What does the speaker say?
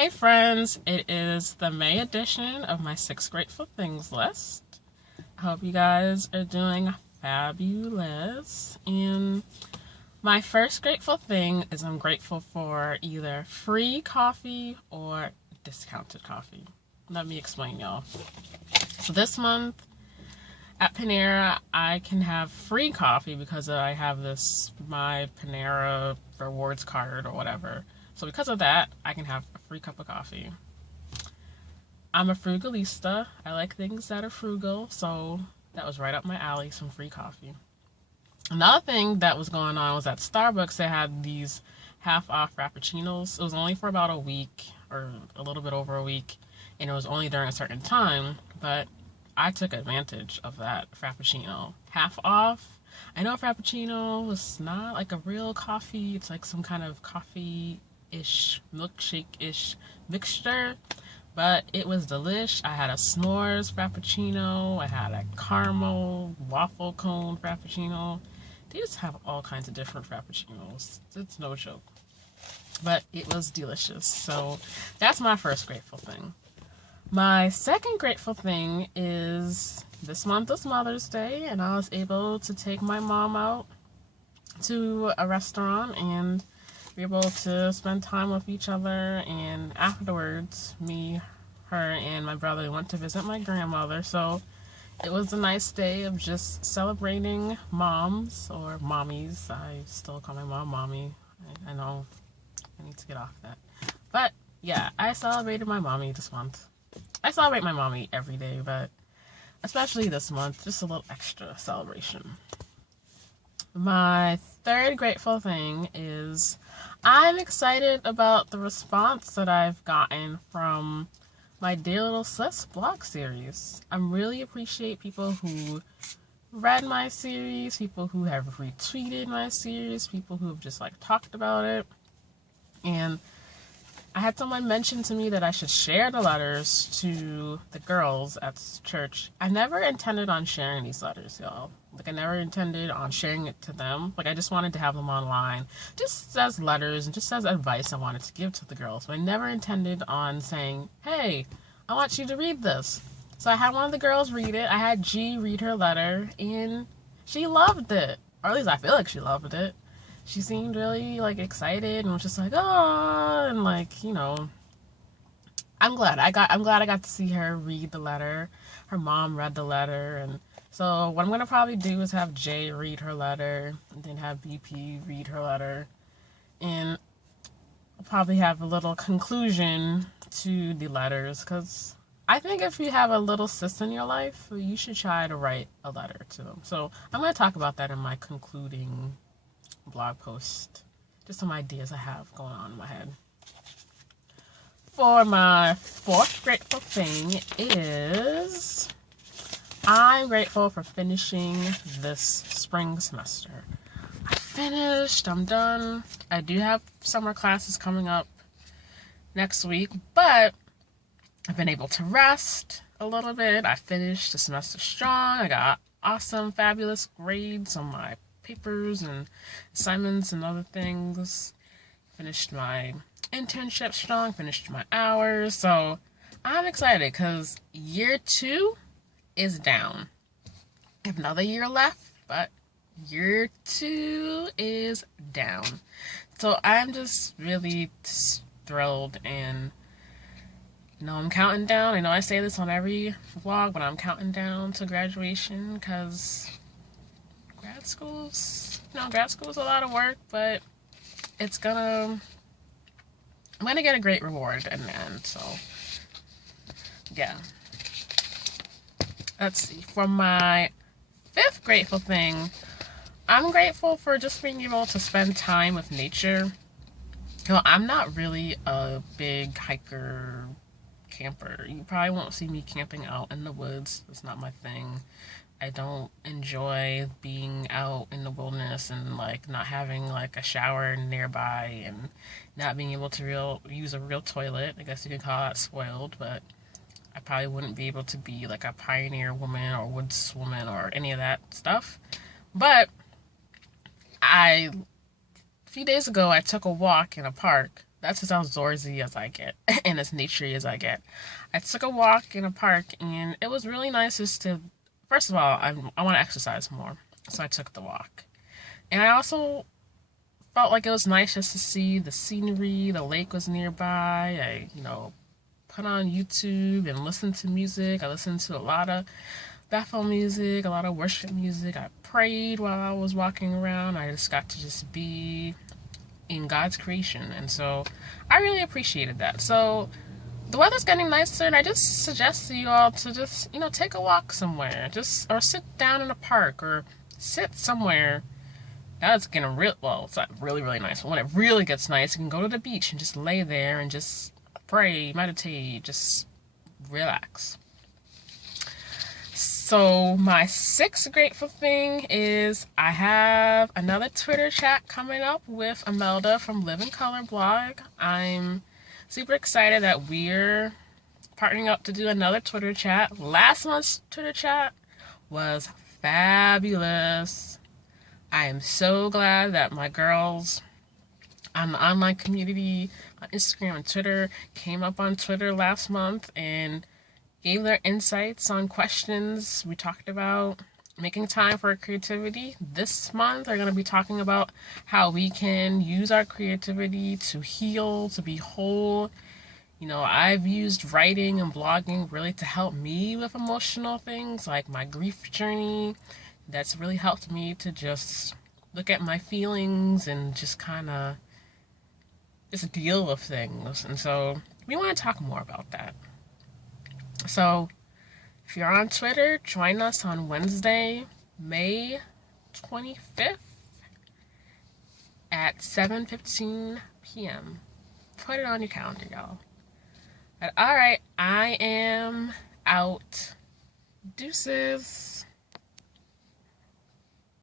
Hey friends, it is the May edition of my 6 Grateful Things list. I hope you guys are doing fabulous. And my first grateful thing is I'm grateful for either free coffee or discounted coffee. Let me explain, y'all. So this month at Panera, I can have free coffee because I have my Panera rewards card or whatever. So because of that, I can have a free cup of coffee. I'm a frugalista. I like things that are frugal, so that was right up my alley, some free coffee. Another thing that was going on was at Starbucks, they had these half-off Frappuccinos. It was only for about a week, or a little bit over a week, and it was only during a certain time, but I took advantage of that Frappuccino. Half off. I know Frappuccino is not like a real coffee. It's like some kind of coffee-ish, milkshake-ish mixture. But it was delish. I had a s'mores Frappuccino. I had a caramel waffle cone Frappuccino. They just have all kinds of different Frappuccinos. It's no joke. But it was delicious. So that's my first grateful thing. My second grateful thing is this month is Mother's Day, and I was able to take my mom out to a restaurant and be able to spend time with each other. And afterwards, me, her, and my brother went to visit my grandmother. So it was a nice day of just celebrating moms or mommies. I still call my mom mommy. I know I need to get off that. But yeah, I celebrated my mommy this month. I celebrate my mommy every day, but especially this month, just a little extra celebration. My third grateful thing is I'm excited about the response that I've gotten from my Dear Little Sis blog series. I really appreciate people who read my series, people who have retweeted my series, people who have just talked about it. And I had someone mention to me that I should share the letters to the girls at church. I never intended on sharing these letters, y'all. I never intended on sharing it to them. I just wanted to have them online. Just as letters and just as advice I wanted to give to the girls. But I never intended on saying, hey, I want you to read this. So I had one of the girls read it. I had G read her letter, and she loved it. Or at least I feel like she loved it. She seemed really excited and was just oh, and I'm glad I got to see her read the letter. Her mom read the letter, and so what I'm gonna probably do is have Jay read her letter, and then have BP read her letter, and I'll probably have a little conclusion to the letters, because I think if you have a little sis in your life, you should try to write a letter to them. So I'm gonna talk about that in my concluding blog post. Just some ideas I have going on in my head. For my fourth grateful thing is I'm grateful for finishing this spring semester. I finished. I'm done. I do have summer classes coming up next week, but I've been able to rest a little bit. I finished the semester strong. I got awesome, fabulous grades on my papers and assignments and other things. Finished my internship strong, finished my hours. So I'm excited because year 2 is down. I have another year left, but year 2 is down. So I'm just really thrilled, and I'm counting down. I know I say this on every vlog, but I'm counting down to graduation because grad school's a lot of work, but I'm gonna get a great reward in the end. So yeah. Let's see. For my fifth grateful thing, I'm grateful for just being able to spend time with nature. I'm not really a big hiker, camper. You probably won't see me camping out in the woods. It's not my thing. I don't enjoy being out in the wilderness and not having a shower nearby and not being able to use a real toilet. I guess you could call that spoiled, but I probably wouldn't be able to be a pioneer woman or woods woman or any of that stuff. But a few days ago I took a walk in a park That's as outdoorsy as I get and as naturey as I get. I took a walk in a park and it was really nice just to, first of all, I want to exercise more. So I took the walk. And I also felt like it was nice just to see the scenery. The lake was nearby. Put on YouTube and listened to music. I listened to a lot of Bethel music, a lot of worship music. I prayed while I was walking around. I just got to just be in God's creation. And so I really appreciated that. So the weather's getting nicer, and I just suggest to you all to just, take a walk somewhere. Or sit down in a park or sit somewhere. Now it's getting it's not really, really nice. But when it really gets nice, you can go to the beach and just lay there and just pray, meditate, just relax. So my sixth grateful thing is I have another Twitter chat coming up with Imelda from Live in Color blog. I'm super excited that we're partnering up to do another Twitter chat. Last month's Twitter chat was fabulous. I am so glad that my girls on the online community on Instagram and Twitter came up on Twitter last month and gave their insights on questions. We talked about making time for creativity. This month, we're going to be talking about how we can use our creativity to heal, to be whole. I've used writing and blogging really to help me with emotional things like my grief journey. That's really helped me to just look at my feelings and just kind of just deal with things. And so we want to talk more about that. So, if you're on Twitter, join us on Wednesday, May 25th at 7:15 p.m. Put it on your calendar, y'all. But, all right, I am out. Deuces.